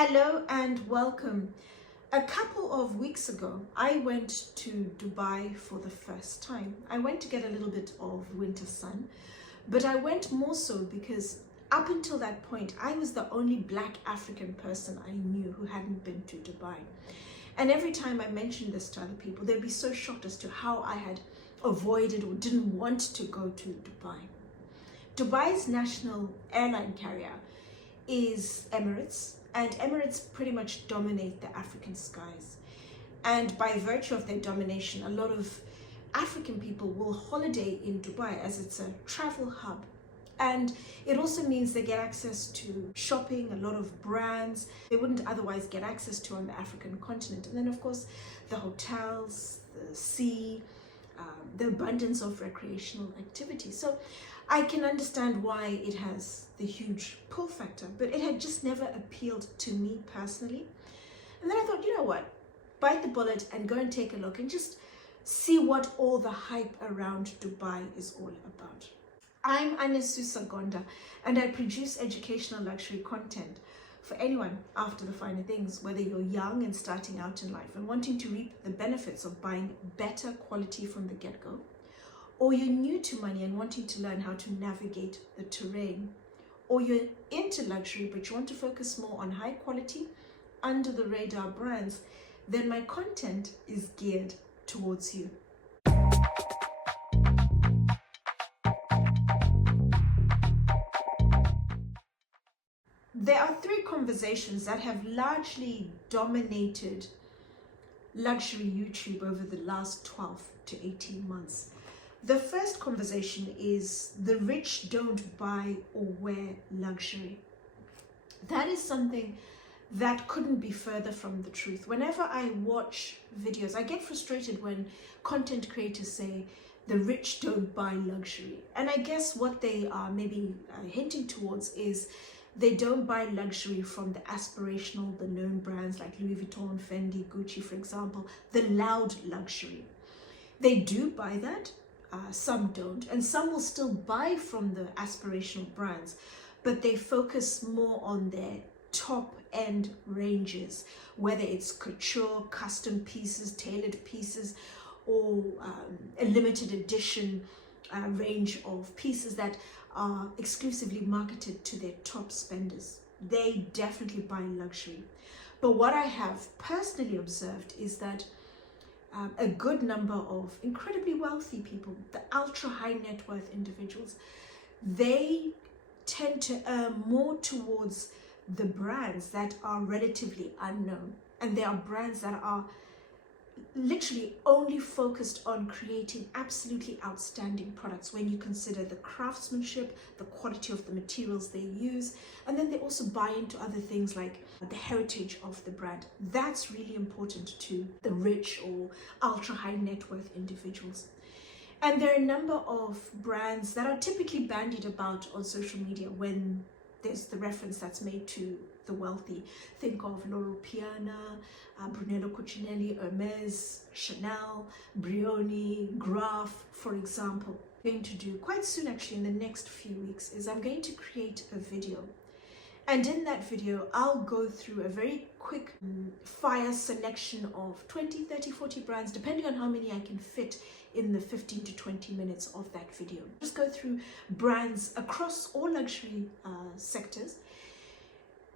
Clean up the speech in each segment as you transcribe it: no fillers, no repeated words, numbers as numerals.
Hello and welcome. A couple of weeks ago, I went to Dubai for the first time. I went to get a little bit of winter sun, but I went more so because up until that point, I was the only Black African person I knew who hadn't been to Dubai. And every time I mentioned this to other people, they'd be so shocked as to how I had avoided or didn't want to go to Dubai. Dubai's national airline carrier is Emirates, and Emirates pretty much dominate the African skies. And by virtue of their domination, a lot of African people will holiday in Dubai as it's a travel hub. And it also means they get access to shopping, a lot of brands they wouldn't otherwise get access to on the African continent. And then of course, the hotels, the sea, the abundance of recreational activity. So I can understand why it has the huge pull factor, but it had just never appealed to me personally. And then I thought, you know what, bite the bullet and go and take a look and just see what all the hype around Dubai is all about. I'm Anesu Sagonda, and I produce educational luxury content for anyone after the finer things, whether you're young and starting out in life and wanting to reap the benefits of buying better quality from the get-go, or you're new to money and wanting to learn how to navigate the terrain, or you're into luxury but you want to focus more on high quality, under the radar brands, then my content is geared towards you. There are three conversations that have largely dominated luxury YouTube over the last 12 to 18 months. The first conversation is the rich don't buy or wear luxury. That is something that couldn't be further from the truth. Whenever I watch videos, I get frustrated when content creators say the rich don't buy luxury. And I guess what they are maybe hinting towards is they don't buy luxury from the aspirational, the known brands like Louis Vuitton, Fendi, Gucci, for example, the loud luxury. They do buy that. Some don't, and some will still buy from the aspirational brands, but they focus more on their top end ranges, whether it's couture, custom pieces, tailored pieces, or a limited edition range of pieces that are exclusively marketed to their top spenders. They definitely buy luxury. But what I have personally observed is that a good number of incredibly wealthy people, the ultra high net worth individuals, they tend to earn more towards the brands that are relatively unknown. And there are brands that are literally only focused on creating absolutely outstanding products when you consider the craftsmanship, the quality of the materials they use, and then they also buy into other things like the heritage of the brand. That's really important to the rich or ultra high net worth individuals. And there are a number of brands that are typically bandied about on social media when there's the reference that's made to the wealthy. Think of Loro Piana, Brunello Cucinelli, Hermes, Chanel, Brioni, Graf, for example. What I'm going to do quite soon, actually in the next few weeks, is I'm going to create a video. And in that video, I'll go through a very quick fire selection of 20, 30, 40 brands, depending on how many I can fit in the 15 to 20 minutes of that video. Just go through brands across all luxury sectors,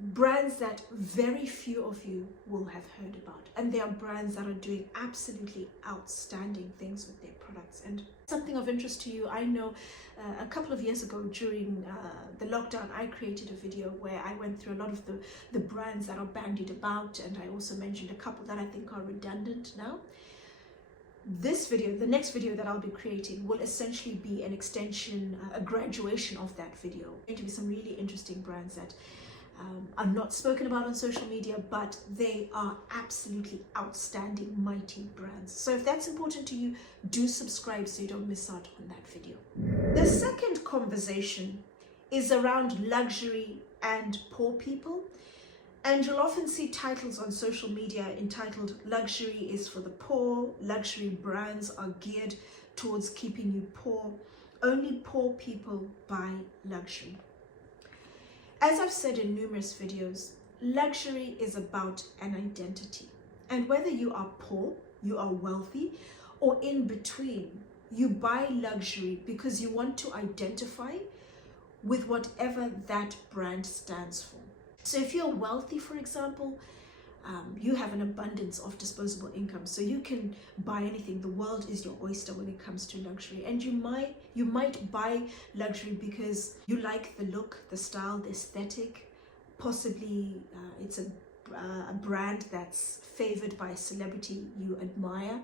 brands that very few of you will have heard about. And there are brands that are doing absolutely outstanding things with their products. And something of interest to you, I know a couple of years ago during the lockdown, I created a video where I went through a lot of the brands that are bandied about, and I also mentioned a couple that I think are redundant now. This video, the next video that I'll be creating, will essentially be an extension, a graduation of that video. There's going to be some really interesting brands that are not spoken about on social media, but they are absolutely outstanding, mighty brands. So if that's important to you, do subscribe so you don't miss out on that video. The second conversation is around luxury and poor people. And you'll often see titles on social media entitled "Luxury is for the poor," "Luxury brands are geared towards keeping you poor," "Only poor people buy luxury." As I've said in numerous videos, luxury is about an identity. And whether you are poor, you are wealthy, or in between, you buy luxury because you want to identify with whatever that brand stands for. So if you're wealthy, for example, you have an abundance of disposable income, so you can buy anything. The world is your oyster when it comes to luxury, and you might buy luxury because you like the look, the style, the aesthetic. Possibly it's a brand that's favored by a celebrity you admire,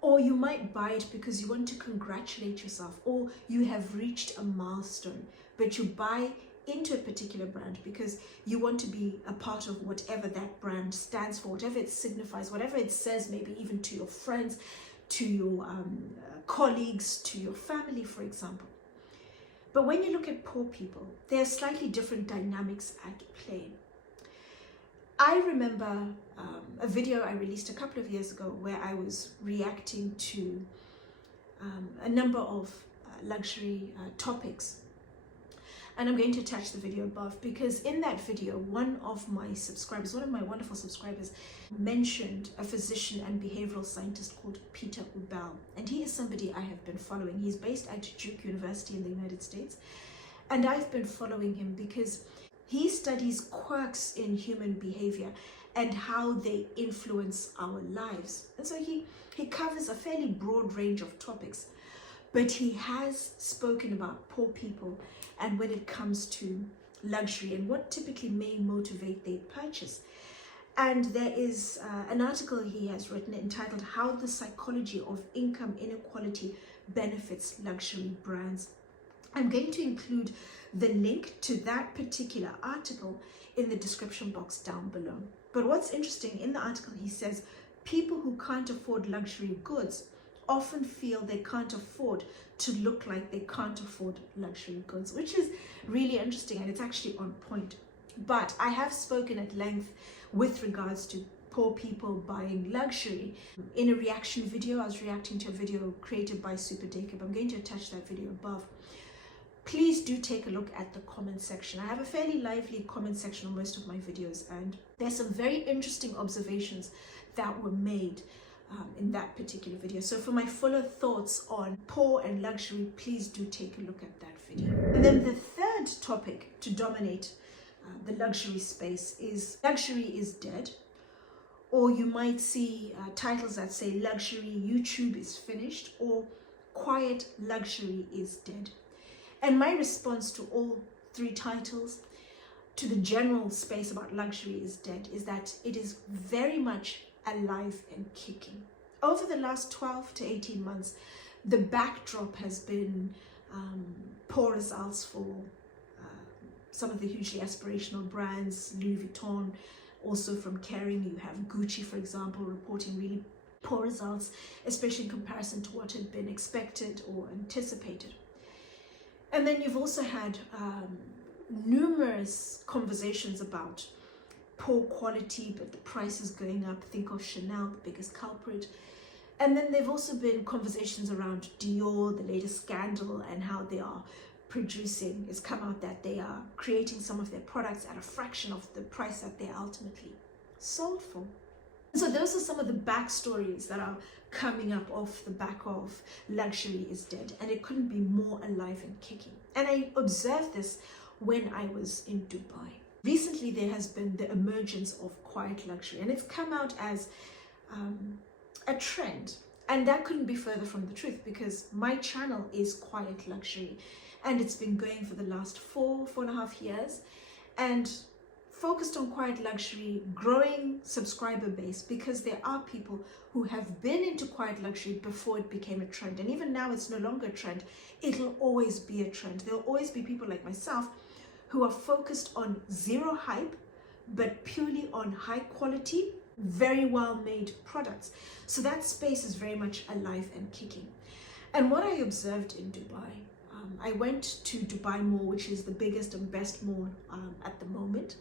or you might buy it because you want to congratulate yourself, or you have reached a milestone, but you buy into a particular brand because you want to be a part of whatever that brand stands for, whatever it signifies, whatever it says, maybe even to your friends, to your colleagues, to your family, for example. But when you look at poor people, there are slightly different dynamics at play. I remember a video I released a couple of years ago where I was reacting to a number of luxury topics. And I'm going to attach the video above, because in that video, one of my wonderful subscribers, mentioned a physician and behavioral scientist called Peter Ubel. And he is somebody I have been following. He's based at Duke University in the United States. And I've been following him because he studies quirks in human behavior and how they influence our lives. And so he covers a fairly broad range of topics. But he has spoken about poor people and when it comes to luxury and what typically may motivate their purchase. And there is an article he has written entitled "How the Psychology of Income Inequality Benefits Luxury Brands." I'm going to include the link to that particular article in the description box down below. But what's interesting, in the article he says people who can't afford luxury goods often feel they can't afford to look like they can't afford luxury goods, which is really interesting, and it's actually on point. But I have spoken at length with regards to poor people buying luxury in a reaction video. I was reacting to a video created by Super Jacob. I'm going to attach that video above. Please do take a look at the comment section. I have a fairly lively comment section on most of my videos, and there's some very interesting observations that were made in that particular video. So for my fuller thoughts on poor and luxury, please do take a look at that video. And then the third topic to dominate the luxury space is "Luxury is Dead," or you might see titles that say "Luxury YouTube is Finished" or "Quiet Luxury is Dead." And my response to all three titles, to the general space about luxury is dead, is that it is very much alive and kicking. Over the last 12 to 18 months, the backdrop has been poor results for some of the hugely aspirational brands, Louis Vuitton, also from Kering. You have Gucci, for example, reporting really poor results, especially in comparison to what had been expected or anticipated. And then you've also had numerous conversations about poor quality, but the price is going up. Think of Chanel, the biggest culprit. And then there've also been conversations around Dior, the latest scandal, and how they are producing. It's come out that they are creating some of their products at a fraction of the price that they ultimately sold for. So those are some of the backstories that are coming up off the back of Luxury is Dead, and it couldn't be more alive and kicking. And I observed this when I was in Dubai. Recently, there has been the emergence of quiet luxury, and it's come out as a trend. And that couldn't be further from the truth, because my channel is Quiet Luxury, and it's been going for the last 4.5 years, and focused on quiet luxury, growing subscriber base, because there are people who have been into quiet luxury before it became a trend. And even now it's no longer a trend. It'll always be a trend. There'll always be people like myself who are focused on zero hype, but purely on high quality, very well made products. So that space is very much alive and kicking. And what I observed in Dubai, I went to Dubai Mall, which is the biggest and best mall at the moment.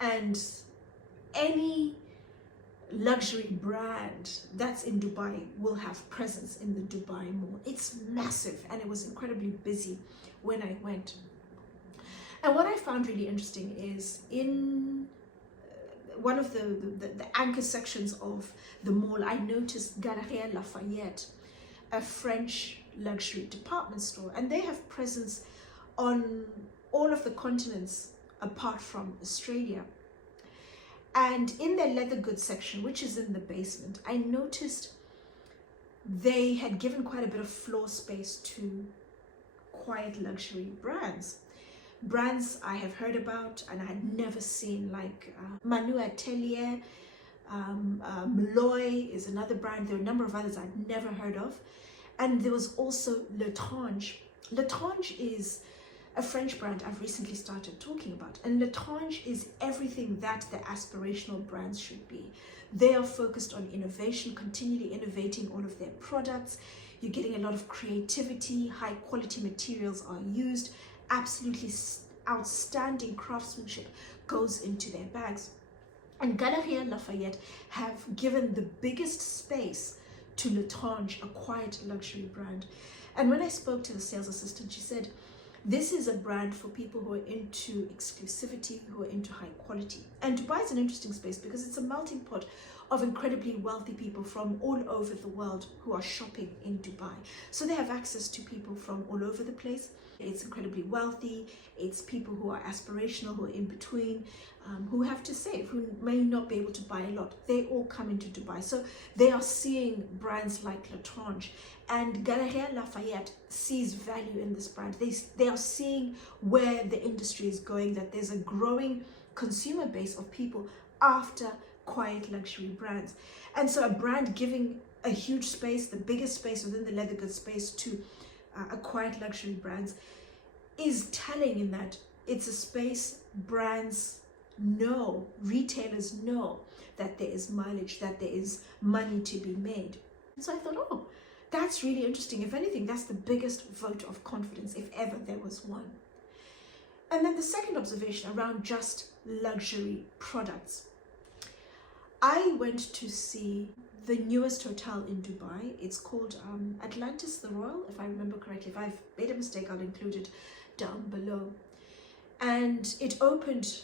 And any luxury brand that's in Dubai will have presence in the Dubai Mall. It's massive, and it was incredibly busy when I went. And what I found really interesting is in one of the anchor sections of the mall, I noticed Galeries Lafayette, a French luxury department store, and they have presence on all of the continents apart from Australia. And in their leather goods section, which is in the basement, I noticed they had given quite a bit of floor space to quiet luxury brands. Brands I have heard about and I had never seen, like Manu Atelier, Malloy is another brand. There are a number of others I'd never heard of. And there was also Létrange. Létrange is a French brand I've recently started talking about. And Létrange is everything that the aspirational brands should be. They are focused on innovation, continually innovating all of their products. You're getting a lot of creativity, high quality materials are used, absolutely outstanding craftsmanship goes into their bags. And Galeries Lafayette have given the biggest space to Létrange, a quiet luxury brand. And when I spoke to the sales assistant, she said, this is a brand for people who are into exclusivity, who are into high quality. And Dubai is an interesting space because it's a melting pot of incredibly wealthy people from all over the world who are shopping in Dubai. So they have access to people from all over the place. It's incredibly wealthy. It's people who are aspirational, who are in between, who have to save, who may not be able to buy a lot. They all come into Dubai. So they are seeing brands like Létrange, and Galeries Lafayette sees value in this brand. They are seeing where the industry is going, that there's a growing consumer base of people after quiet luxury brands. And so a brand giving a huge space, the biggest space within the leather goods space, to a quiet luxury brands is telling in that it's a space brands know, retailers know that there is mileage, that there is money to be made. And so I thought, oh, that's really interesting. If anything, that's the biggest vote of confidence, if ever there was one. And then the second observation around just luxury products. I went to see the newest hotel in Dubai. It's called Atlantis the Royal, if I remember correctly. If I've made a mistake, I'll include it down below. And it opened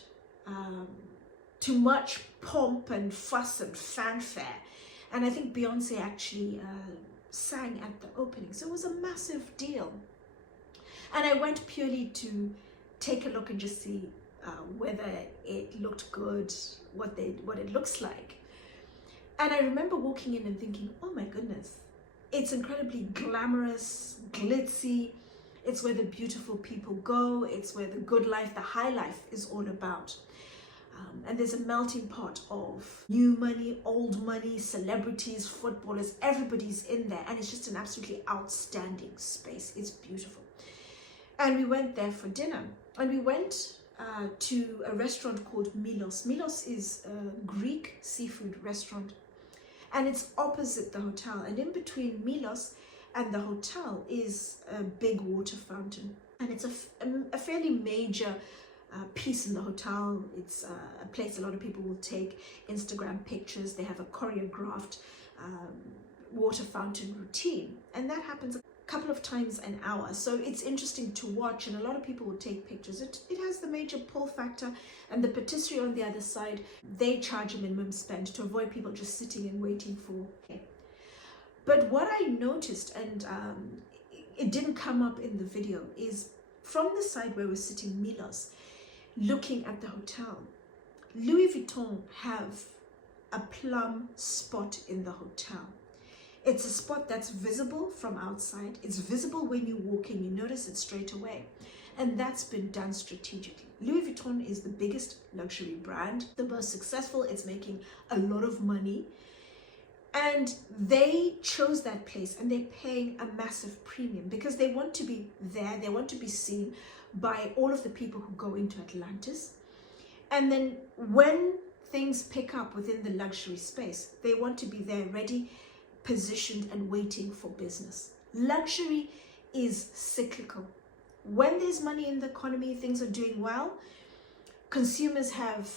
to much pomp and fuss and fanfare. And I think Beyonce actually sang at the opening. So it was a massive deal. And I went purely to take a look and just see whether it looked good, what it looks like. And I remember walking in and thinking, oh my goodness, it's incredibly glamorous, glitzy. It's where the beautiful people go. It's where the good life, the high life is all about. And there's a melting pot of new money, old money, celebrities, footballers, everybody's in there. And it's just an absolutely outstanding space. It's beautiful. And we went there for dinner. And we went to a restaurant called Milos. Milos is a Greek seafood restaurant. And it's opposite the hotel. And in between Milos and the hotel is a big water fountain. And it's a fairly major piece in the hotel. It's a place a lot of people will take Instagram pictures. They have a choreographed water fountain routine. And that happens a couple of times an hour. So it's interesting to watch, and a lot of people will take pictures. It has the major pull factor, and the patisserie on the other side, they charge a minimum spend to avoid people just sitting and waiting for. Okay. But what I noticed, and it didn't come up in the video, is from the side where we're sitting, Milos, looking at the hotel, Louis Vuitton have a plum spot in the hotel. It's a spot that's visible from outside. It's visible when you walk in. You notice it straight away. And that's been done strategically. Louis Vuitton is the biggest luxury brand, the most successful. It's making a lot of money. And they chose that place, and they're paying a massive premium because they want to be there. They want to be seen by all of the people who go into Atlantis. And then when things pick up within the luxury space, they want to be there ready, positioned and waiting for business. Luxury is cyclical. When there's money in the economy, things are doing well, consumers have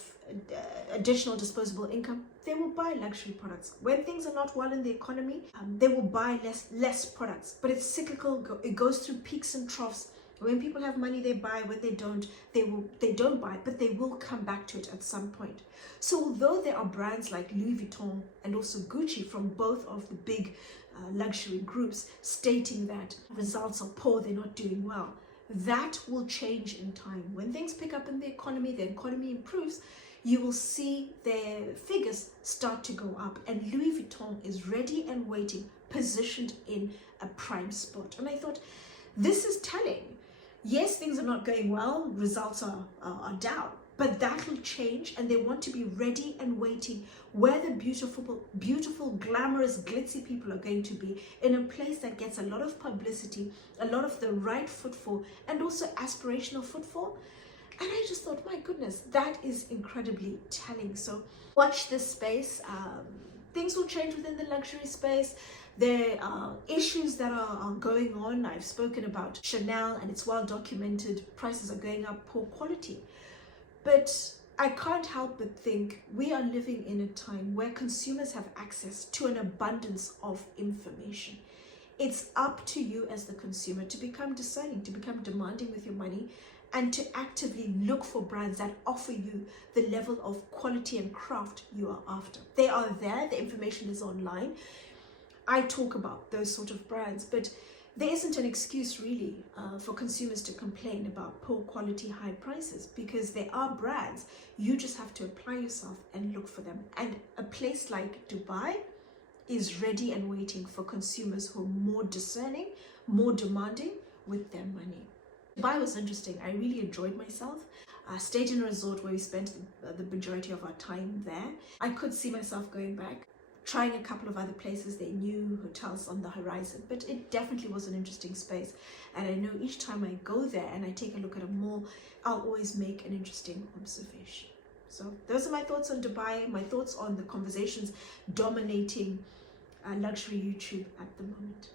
additional disposable income, they will buy luxury products. When things are not well in the economy, they will buy less products. But it's cyclical. It goes through peaks and troughs When people have money, they buy. When they don't, they don't buy, but they will come back to it at some point. So although there are brands like Louis Vuitton and also Gucci from both of the big luxury groups stating that results are poor, they're not doing well, that will change in time. When things pick up in the economy improves, you will see their figures start to go up. And Louis Vuitton is ready and waiting, positioned in a prime spot. And I thought, this is telling. Yes, things are not going well, results are down, but that will change, and they want to be ready and waiting where the beautiful, glamorous, glitzy people are going to be, in a place that gets a lot of publicity, a lot of the right footfall, and also aspirational footfall. And I just thought, my goodness, that is incredibly telling. So watch this space. Things will change within the luxury space. There are issues that are going on. I've spoken about Chanel, and it's well documented. Prices are going up, poor quality. But I can't help but think we are living in a time where consumers have access to an abundance of information. It's up to you as the consumer to become discerning, to become demanding with your money, and to actively look for brands that offer you the level of quality and craft you are after. They are there, the information is online. I talk about those sort of brands, but there isn't an excuse really for consumers to complain about poor quality, high prices, because there are brands. You just have to apply yourself and look for them. And a place like Dubai is ready and waiting for consumers who are more discerning, more demanding with their money. Dubai was interesting. I really enjoyed myself. I stayed in a resort where we spent the majority of our time there. I could see myself going back, trying a couple of other places. They new hotels on the horizon, but it definitely was an interesting space. And I know each time I go there and I take a look at a mall, I'll always make an interesting observation. So those are my thoughts on Dubai, my thoughts on the conversations dominating luxury YouTube at the moment.